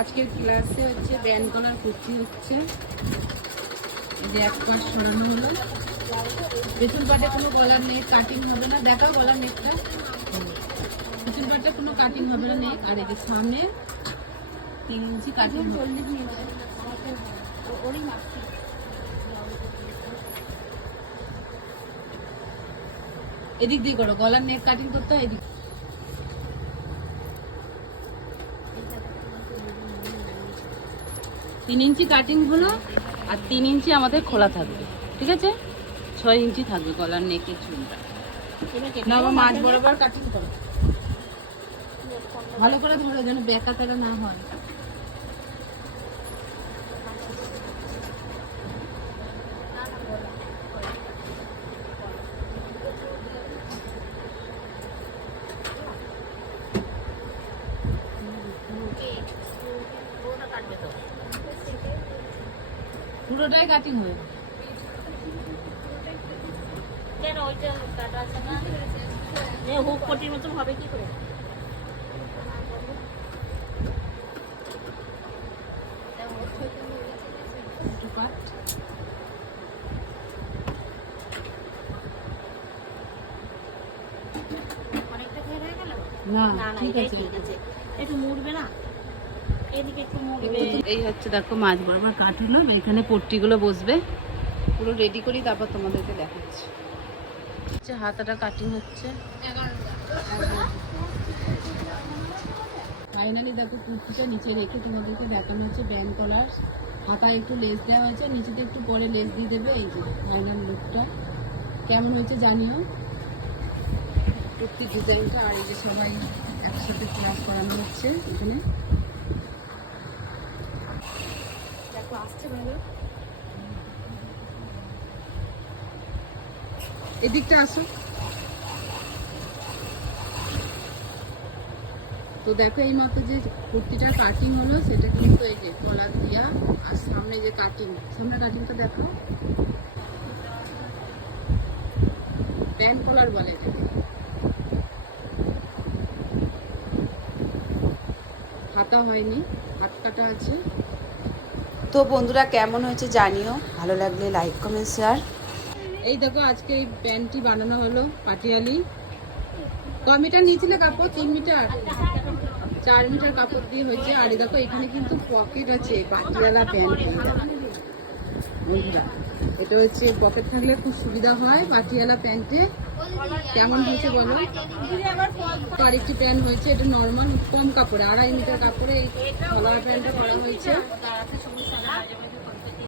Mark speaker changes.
Speaker 1: আজকের ক্লাসে হচ্ছে ব্যান কলার কুর্তি হচ্ছে। যে এক পাশ সরানো হলো। পেছন পাটে কোনো গলার নেই কাটিং হবে না। দেখাও গলার নেকটা পেছন পাটে কোনো কাটিং হবে না নেক আর যে সামনে তিন ইঞ্চি কাটিং হবে। এদিক দিয়ে করো। গলার নেক কাটিং করতে হয়, এদিক তিন ইঞ্চি কাটিং হলো আর তিন ইঞ্চি আমাদের খোলা থাকবে ঠিক আছে? ছয় ইঞ্চি থাকবে গলার নেকের চুলটা। মাছ বরাবর কাটিং করো। ভালো করে ধরো যেন বেকা তারা না হয়। পুরোটাই কাটিং হবে
Speaker 2: কেন ওইটা কাটা আছে না? হুক কোটির মতন হবে কি করে? অনেকটা ঘের হয়ে গেল?
Speaker 1: না ঠিক আছে।
Speaker 2: একটু মুড়বে না?
Speaker 1: এই হচ্ছে দেখো মাছ বরাবর কাট হলো এখানে পট্টিগুলো বসবে। পুরো রেডি করি তারপর তোমাদেরকে দেখাচ্ছি। হচ্ছে হাতাটা কাটিং হচ্ছে। ফাইনালি দেখো কুর্তিটা নিচে রেখে তোমাদেরকে দেখানো হচ্ছে ব্যান্ড কলার হাতায় একটু লেস দেওয়া হয়েছে নিচেতে একটু পরে লেস দিয়ে দেবে এই যে ফাইনাল লুকটা কেমন হয়েছে জানিও? কুর্তির ডিজাইনটা আর এই যে সবাই একসাথে ক্লাস করানো হচ্ছে এখানে
Speaker 2: দেখো আসছে ভালো
Speaker 1: এদিকটা আসো। তো দেখো এই মাত্র যে কুর্তিটা কাটিং হলো, সেটা কিন্তু এই যে কলার দিয়া আর সামনে যে কাটিং সামনে কাটিংটা দেখো। প্যান্ট কলার বলে এটাকে। হাতা হয়নি, হাত কাটা আছে।
Speaker 3: তো বন্ধুরা, কেমন হয়েছে জানিও। ভালো লাগলে লাইক কমেন্ট শেয়ার
Speaker 1: এই দেখো, আজকে এই প্যান্টটি বানানো হলো পাটিয়ালি। ক মিটার নিয়েছিলে কাপড়? তিন মিটার? চার মিটার কাপড় দিয়ে হয়েছে। আর দেখো, এখানে কিন্তু পকেট আছে, পাটিয়ালা প্যান্ট বন্ধুরা, এটা হচ্ছে পকেট থাকলে খুব সুবিধা হয় পাটিয়ালা প্যান্টে। কেমন হয়েছে বলো? আরেকটি প্যান্ট হয়েছে, এটা নর্মাল কম কাপড়ে, আড়াই মিটার কাপড়ে এই কলার প্যান্টটা করা হয়েছে।